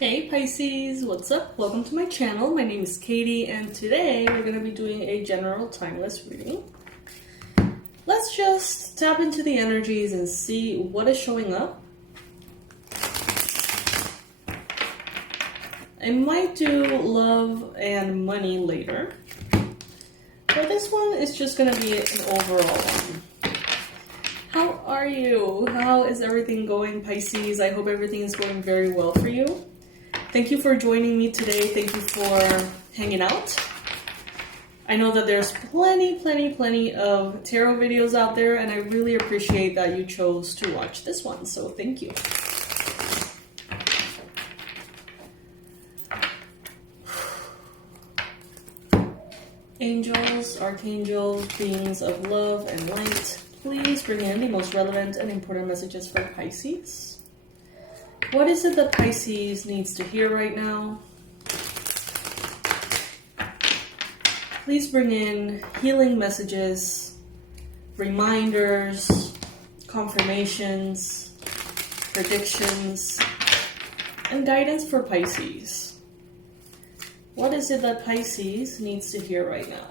Hey Pisces, what's up? Welcome to my channel. My name is Katie and today we're going to be doing a general timeless reading. Let's just tap into the energies and see what is showing up. I might do love and money later, but this one is just going to be an overall one. How are you? How is everything going, Pisces? I hope everything is going very well for you. Thank you for joining me today. Thank you for hanging out. I know that there's plenty of tarot videos out there, and I really appreciate that you chose to watch this one, so thank you. Angels, archangels, beings of love and light, please bring in the most relevant and important messages for Pisces. What is it that Pisces needs to hear right now? Please bring in healing messages, reminders, confirmations, predictions, and guidance for Pisces. What is it that Pisces needs to hear right now?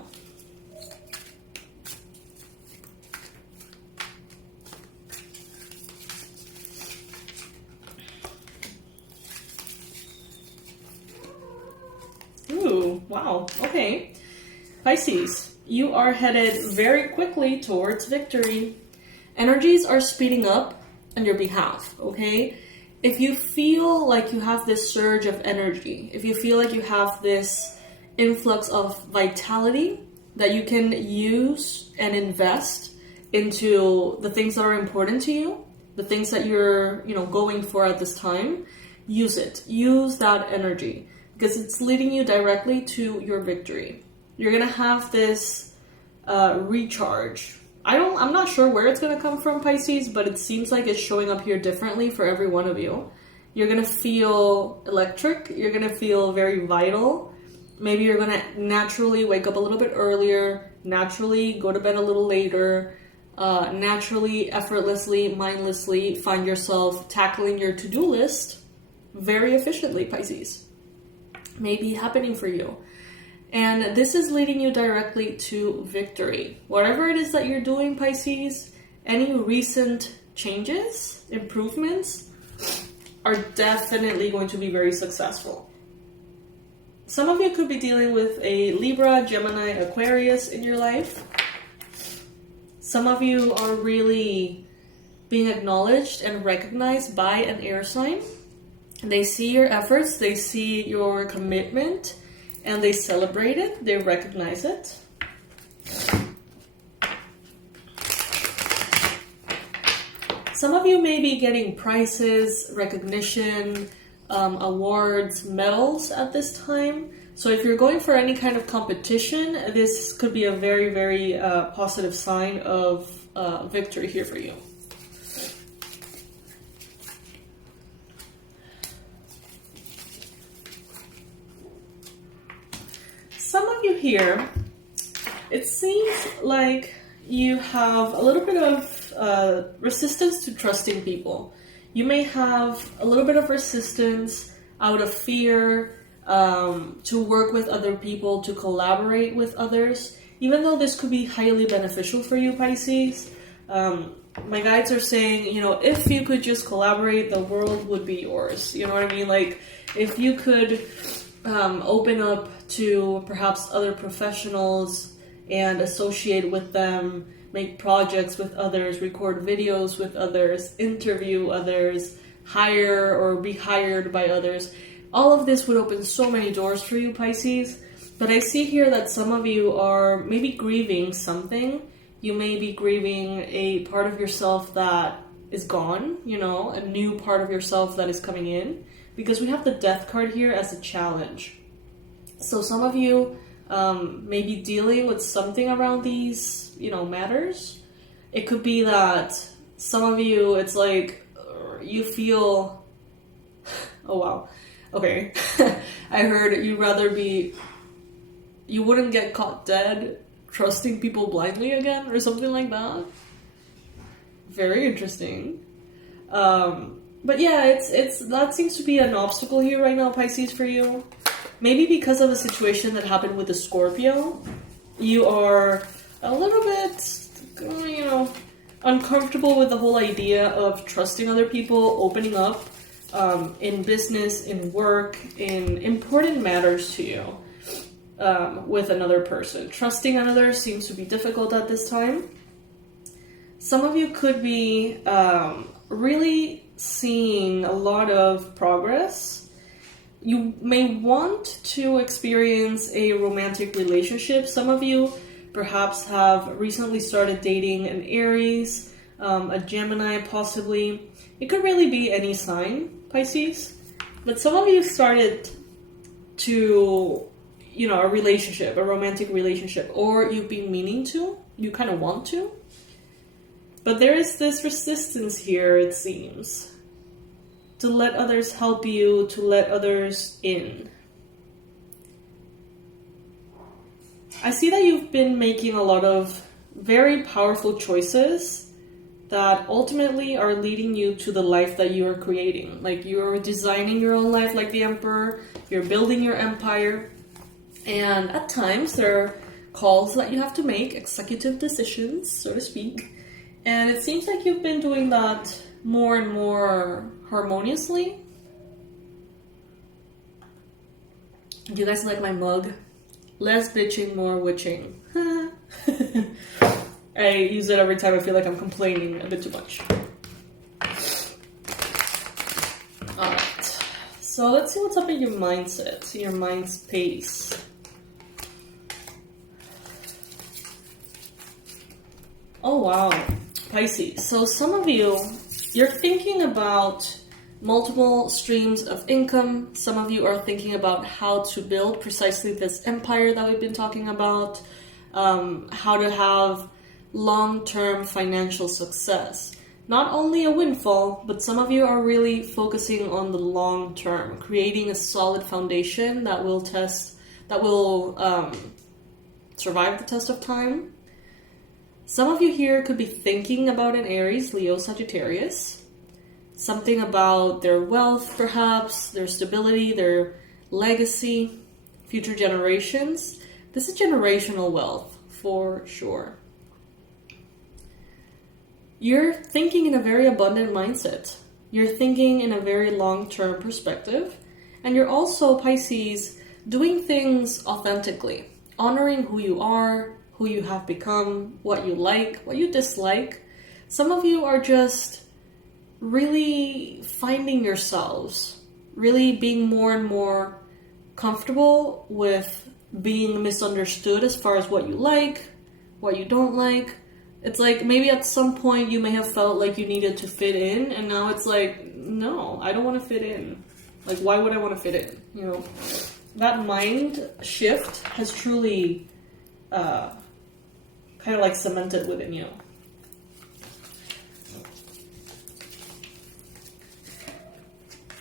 Wow, okay. Pisces, you are headed very quickly towards victory. Energies are speeding up on your behalf, okay? If you feel like you have this surge of energy, if you feel like you have this influx of vitality that you can use and invest into the things that are important to you, the things that you're, going for at this time, use it. Use that energy. Because it's leading you directly to your victory. You're gonna have this recharge. I'm not sure where it's gonna come from, Pisces, but it seems like it's showing up here differently for every one of you. You're gonna feel electric. You're gonna feel very vital. Maybe you're gonna naturally wake up a little bit earlier, naturally go to bed a little later, naturally, effortlessly, mindlessly find yourself tackling your to-do list very efficiently, Pisces. May be happening for you. And this is leading you directly to victory. Whatever it is that you're doing, Pisces, any recent changes, improvements, are definitely going to be very successful. Some of you could be dealing with a Libra, Gemini, Aquarius in your life. Some of you are really being acknowledged and recognized by an air sign. They see your efforts, they see your commitment, and they celebrate it, they recognize it. Some of you may be getting prizes, recognition, awards, medals at this time. So if you're going for any kind of competition, this could be a very positive sign of victory here for you. Some of you here, it seems like you have a little bit of resistance to trusting people. You may have a little bit of resistance out of fear to work with other people, to collaborate with others, even though this could be highly beneficial for you, Pisces. My guides are saying, if you could just collaborate, the world would be yours. You know what I mean? Like, if you could open up to perhaps other professionals and associate with them, make projects with others, record videos with others, interview others, hire or be hired by others. All of this would open so many doors for you, Pisces. But I see here that some of you are maybe grieving something. You may be grieving a part of yourself that is gone, a new part of yourself that is coming in. Because we have the Death card here as a challenge. So some of you may be dealing with something around these, matters. It could be that some of you, it's like you feel, oh wow, okay. I heard you wouldn't get caught dead trusting people blindly again or something like that. Very interesting. But yeah, it's that seems to be an obstacle here right now, Pisces, for you. Maybe because of a situation that happened with the Scorpio, you are a little bit, you know, uncomfortable with the whole idea of trusting other people, opening up in business, in work, in important matters to you with another person. Trusting another seems to be difficult at this time. Some of you could be really seeing a lot of progress. You may want to experience a romantic relationship. Some of you perhaps have recently started dating an Aries, a Gemini possibly. It could really be any sign, Pisces. But some of you started to, you know, a relationship, a romantic relationship, or you've been meaning to, you kind of want to. But there is this resistance here, it seems, to let others help you, to let others in. I see that you've been making a lot of very powerful choices that ultimately are leading you to the life that you are creating. Like, you're designing your own life like the Emperor, you're building your empire, and at times there are calls that you have to make, executive decisions, so to speak. And it seems like you've been doing that more and more harmoniously. Do you guys like my mug? Less bitching, more witching. I use it every time I feel like I'm complaining a bit too much. Alright. So let's see what's up in your mindset, your mind space. Oh wow. Pisces. So some of you, you're thinking about multiple streams of income. Some of you are thinking about how to build precisely this empire that we've been talking about, how to have long-term financial success. Not only a windfall, but some of you are really focusing on the long term, creating a solid foundation that will survive the test of time. Some of you here could be thinking about an Aries, Leo, Sagittarius. Something about their wealth, perhaps, their stability, their legacy, future generations. This is generational wealth, for sure. You're thinking in a very abundant mindset. You're thinking in a very long-term perspective. And you're also, Pisces, doing things authentically, honoring who you are, who you have become, what you like, what you dislike. Some of you are just really finding yourselves, really being more and more comfortable with being misunderstood as far as what you like, what you don't like. It's like maybe at some point you may have felt like you needed to fit in, and now it's like, no, I don't want to fit in. Like, why would I want to fit in? You know, that mind shift has truly kind of like cemented within you.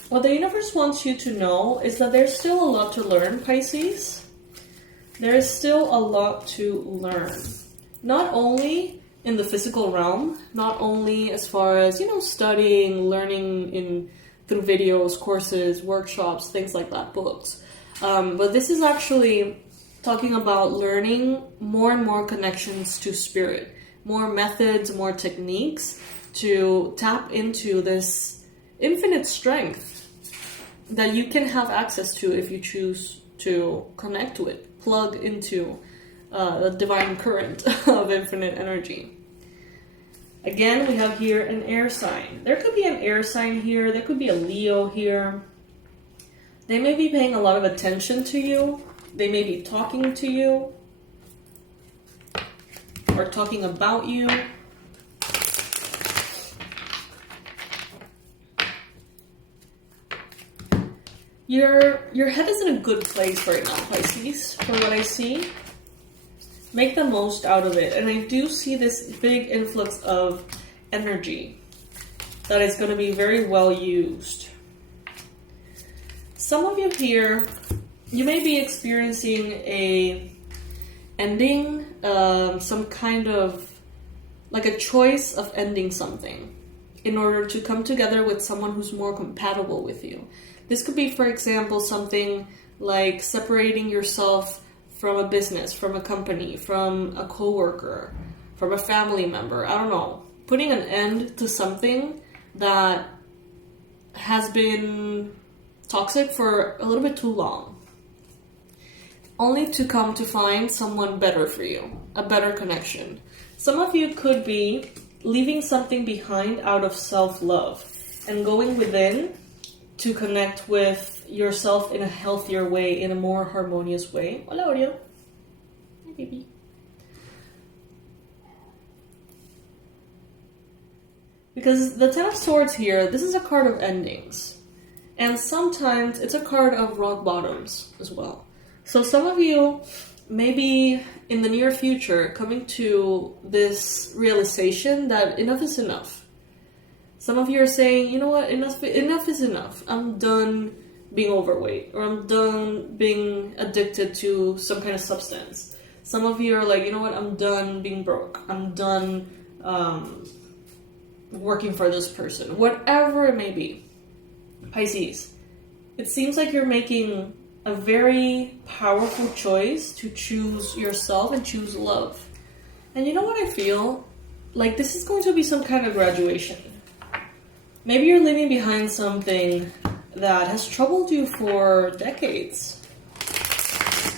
What the universe wants you to know is that there's still a lot to learn, Pisces. There is still a lot to learn. Not only in the physical realm, not only as far as, you know, studying, learning through videos, courses, workshops, things like that, books. But this is actually talking about learning more and more connections to spirit, more methods, more techniques to tap into this infinite strength that you can have access to if you choose to connect to it, plug into the divine current of infinite energy. Again, we have here an air sign. There could be an air sign here. There could be a Leo here. They may be paying a lot of attention to you. They may be talking to you or talking about you. Your head is in a good place right now, Pisces, from what I see. Make the most out of it. And I do see this big influx of energy that is going to be very well used. Some of you here, you may be experiencing a ending, some kind of, like a choice of ending something. in order to come together with someone who's more compatible with you. This could be, for example, something like separating yourself from a business, from a company, from a coworker, from a family member. I don't know. Putting an end to something that has been toxic for a little bit too long. Only to come to find someone better for you, a better connection. Some of you could be leaving something behind out of self-love and going within to connect with yourself in a healthier way, in a more harmonious way. Hola, Oreo. Hi, baby. Because the Ten of Swords here, this is a card of endings. And sometimes it's a card of rock bottoms as well. So some of you, maybe in the near future, coming to this realization that enough is enough. Some of you are saying, you know what, enough is enough. I'm done being overweight, or I'm done being addicted to some kind of substance. Some of you are like, you know what, I'm done being broke. I'm done working for this person. Whatever it may be. Pisces, it seems like you're making a very powerful choice to choose yourself and choose love. And you know what I feel? Like this is going to be some kind of graduation. Maybe you're leaving behind something that has troubled you for decades.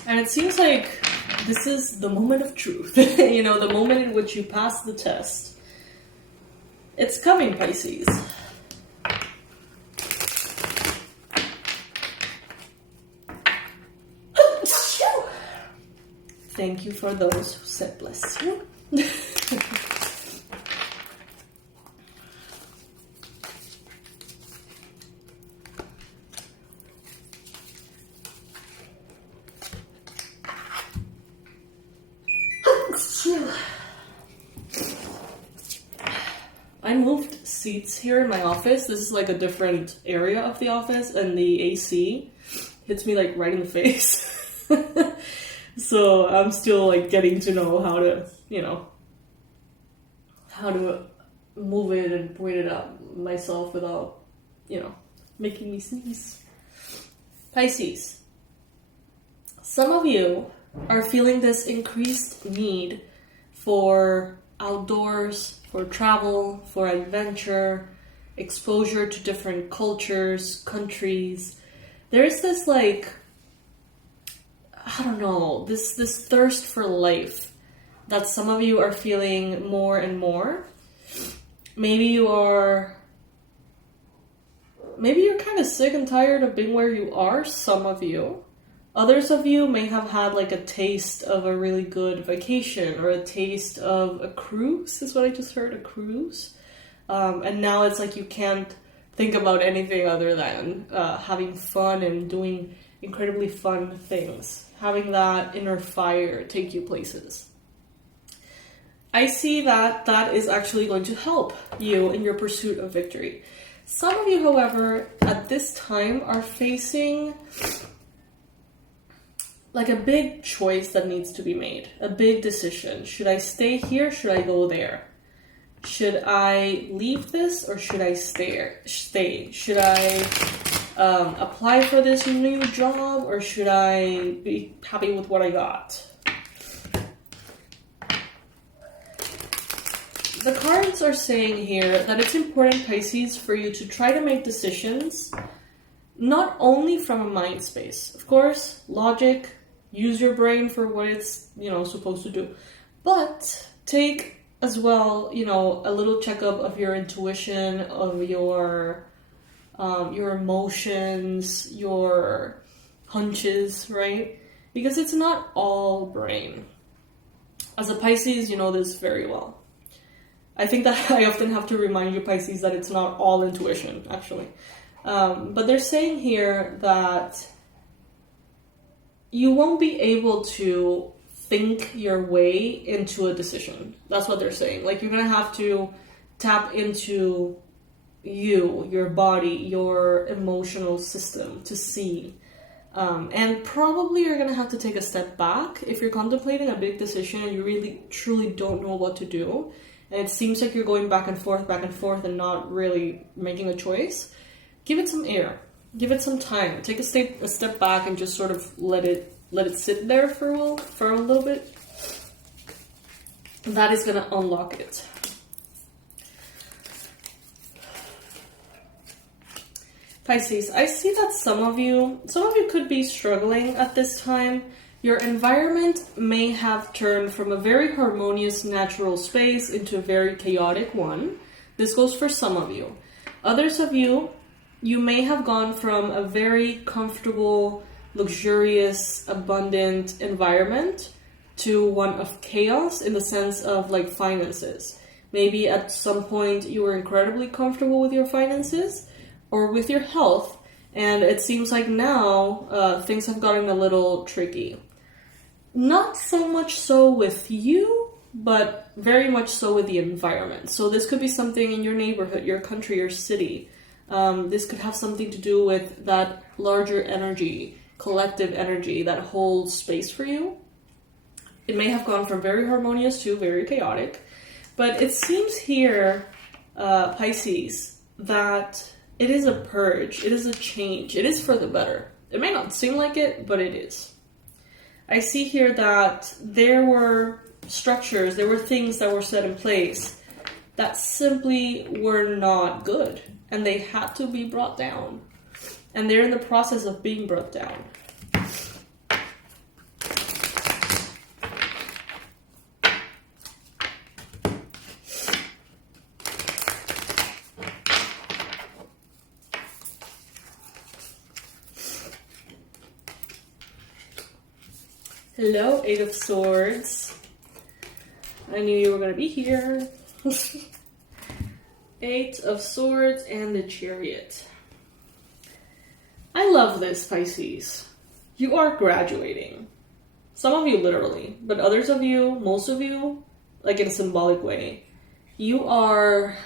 And it seems like this is the moment of truth. You know, the moment in which you pass the test. It's coming, Pisces. Thank you for those who said bless you. I moved seats here in my office. This is like a different area of the office, and the AC hits me like right in the face. So I'm still like getting to know how to, you know, how to move it and point it up myself without, you know, making me sneeze. Pisces, some of you are feeling this increased need for outdoors, for travel, for adventure, exposure to different cultures, countries. There's this like, I don't know, this thirst for life that some of you are feeling more and more. Maybe you're kind of sick and tired of being where you are, some of you. Others of you may have had like a taste of a really good vacation or a taste of a cruise, is what I just heard, a cruise. And now it's like you can't think about anything other than having fun and doing incredibly fun things. Having that inner fire take you places. I see that that is actually going to help you in your pursuit of victory. Some of you, however, at this time are facing like a big choice that needs to be made. A big decision. Should I stay here? Should I go there? Should I leave this or should I stay? Should I apply for this new job or should I be happy with what I got? The cards are saying here that it's important, Pisces, for you to try to make decisions not only from a mind space. Of course, logic, use your brain for what it's, you know, supposed to do. But take as well, you know, a little checkup of your intuition, of your emotions, your hunches, right? Because it's not all brain. As a Pisces, you know this very well. I think that I often have to remind you, Pisces, that it's not all intuition, actually. But they're saying here that you won't be able to think your way into a decision. That's what they're saying. Like, you're going to have to tap into you, your body, your emotional system to see. And probably you're going to have to take a step back if you're contemplating a big decision and you really, truly don't know what to do. and it seems like you're going back and forth and not really making a choice, give it some air. Give it some time. Take a step back and just sort of let it sit there for a little bit. That is going to unlock it. Pisces, I see that some of you could be struggling at this time. Your environment may have turned from a very harmonious natural space into a very chaotic one. This goes for some of you. Others of you, you may have gone from a very comfortable, luxurious, abundant environment to one of chaos in the sense of like finances. Maybe at some point you were incredibly comfortable with your finances or with your health, and it seems like now things have gotten a little tricky. Not so much so with you, but very much so with the environment. So this could be something in your neighborhood, your country, your city. This could have something to do with that larger energy, collective energy that holds space for you. It may have gone from very harmonious to very chaotic, but it seems here, Pisces, that it is a purge, it is a change, it is for the better. It may not seem like it, but it is. I see here that there were structures, there were things that were set in place that simply were not good, and they had to be brought down. And they're in the process of being brought down. Hello, Eight of Swords. I knew you were going to be here. Eight of Swords and the Chariot. I love this, Pisces. You are graduating. Some of you literally, but others of you, most of you, like in a symbolic way, you are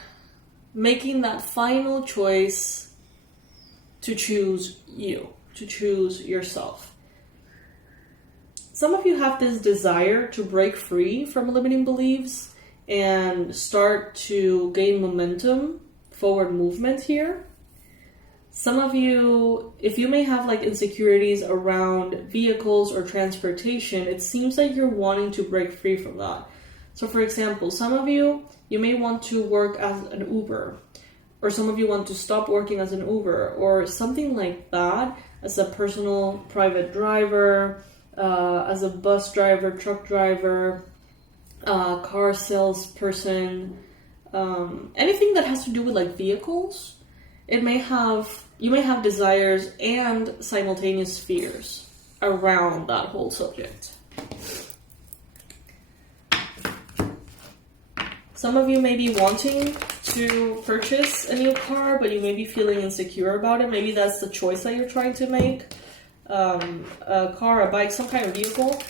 making that final choice to choose you, to choose yourself. Some of you have this desire to break free from limiting beliefs and start to gain momentum, forward movement here. Some of you, if you may have like insecurities around vehicles or transportation, it seems like you're wanting to break free from that. So for example, some of you, you may want to work as an Uber, or some of you want to stop working as an Uber, or something like that, as a personal private driver, as a bus driver, truck driver, car salesperson, anything that has to do with like vehicles. You may have desires and simultaneous fears around that whole subject. Some of you may be wanting to purchase a new car, but you may be feeling insecure about it. Maybe that's the choice that you're trying to make. A car, a bike, some kind of vehicle.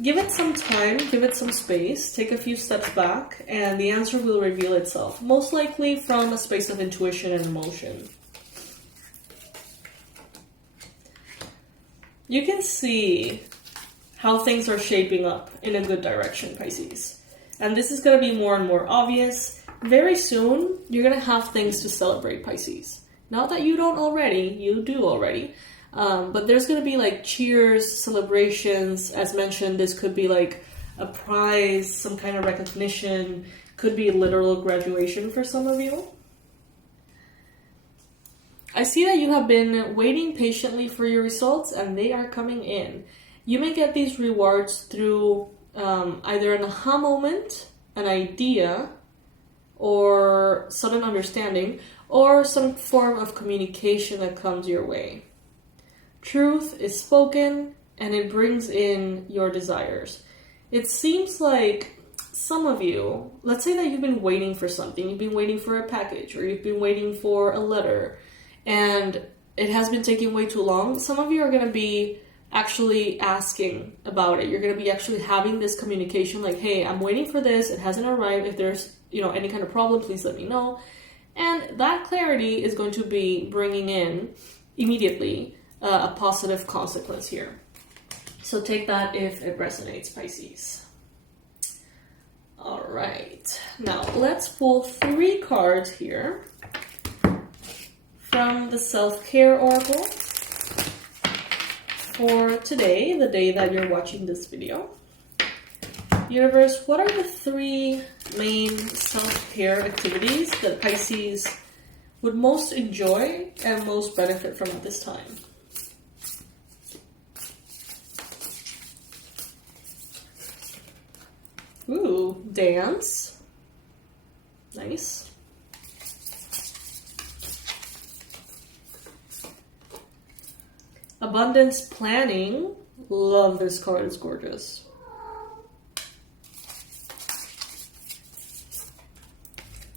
Give it some time, give it some space, take a few steps back, and the answer will reveal itself. Most likely from a space of intuition and emotion. You can see how things are shaping up in a good direction, Pisces. And this is going to be more and more obvious. Very soon, you're going to have things to celebrate, Pisces. Not that you don't already, you do already. But there's going to be like cheers, celebrations. As mentioned, this could be like a prize, some kind of recognition. Could be literal graduation for some of you. I see that you have been waiting patiently for your results and they are coming in. You may get these rewards through either an aha moment, an idea, or sudden understanding, or some form of communication that comes your way. Truth is spoken, and it brings in your desires. It seems like some of you, let's say that you've been waiting for something. You've been waiting for a package, or you've been waiting for a letter, and it has been taking way too long. Some of you are going to be actually asking about it. You're going to be actually having this communication like, hey, I'm waiting for this. It hasn't arrived. If there's, any kind of problem, please let me know. And that clarity is going to be bringing in immediately a positive consequence here. So take that if it resonates, Pisces. All right, now let's pull 3 cards here from the Self-Care Oracle for today, the day that you're watching this video. Universe, what are the 3 main self-care activities that Pisces would most enjoy and most benefit from at this time? Ooh, dance. Nice. Abundance planning. Love this card, it's gorgeous.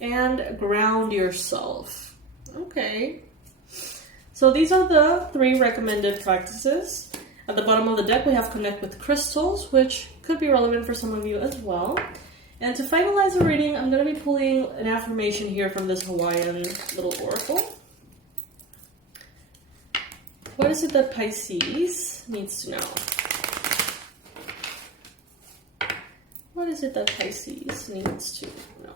And ground yourself. Okay. So these are the 3 recommended practices. At the bottom of the deck, we have connect with crystals, which could be relevant for some of you as well. And to finalize the reading, I'm going to be pulling an affirmation here from this Hawaiian little oracle. What is it that Pisces needs to know? What is it that Pisces needs to know?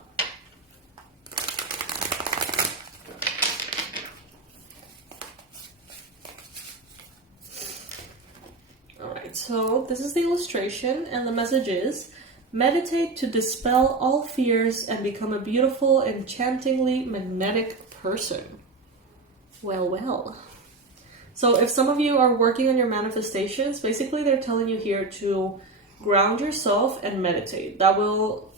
So this is the illustration, and the message is, meditate to dispel all fears and become a beautiful, enchantingly magnetic person. Well, well. So if some of you are working on your manifestations, basically they're telling you here to ground yourself and meditate. That will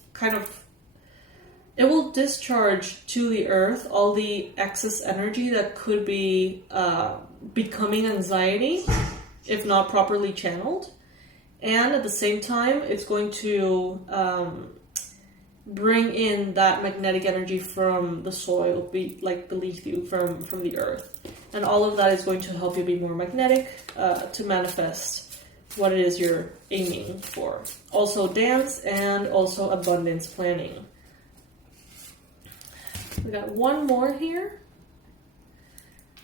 it will discharge to the earth all the excess energy that could be becoming anxiety, if not properly channeled. And at the same time, it's going to bring in that magnetic energy from the soil, beneath you, from the earth. And all of that is going to help you be more magnetic to manifest what it is you're aiming for. Also dance and also abundance planning. We got one more here.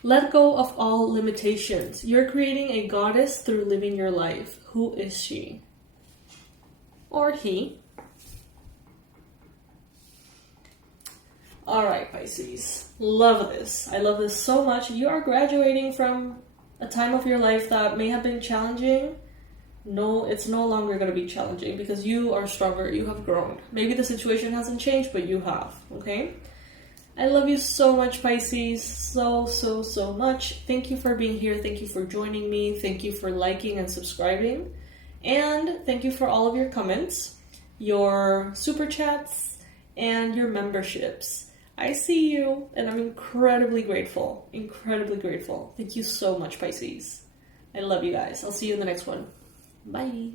Let go of all limitations. You're creating a goddess through living your life. Who is she? Or he? Alright, Pisces. Love this. I love this so much. You are graduating from a time of your life that may have been challenging. No, it's no longer going to be challenging because you are stronger. You have grown. Maybe the situation hasn't changed, but you have. Okay? I love you so much, Pisces. So much. Thank you for being here. Thank you for joining me. Thank you for liking and subscribing. And thank you for all of your comments, your super chats, and your memberships. I see you, and I'm incredibly grateful. Incredibly grateful. Thank you so much, Pisces. I love you guys. I'll see you in the next one. Bye.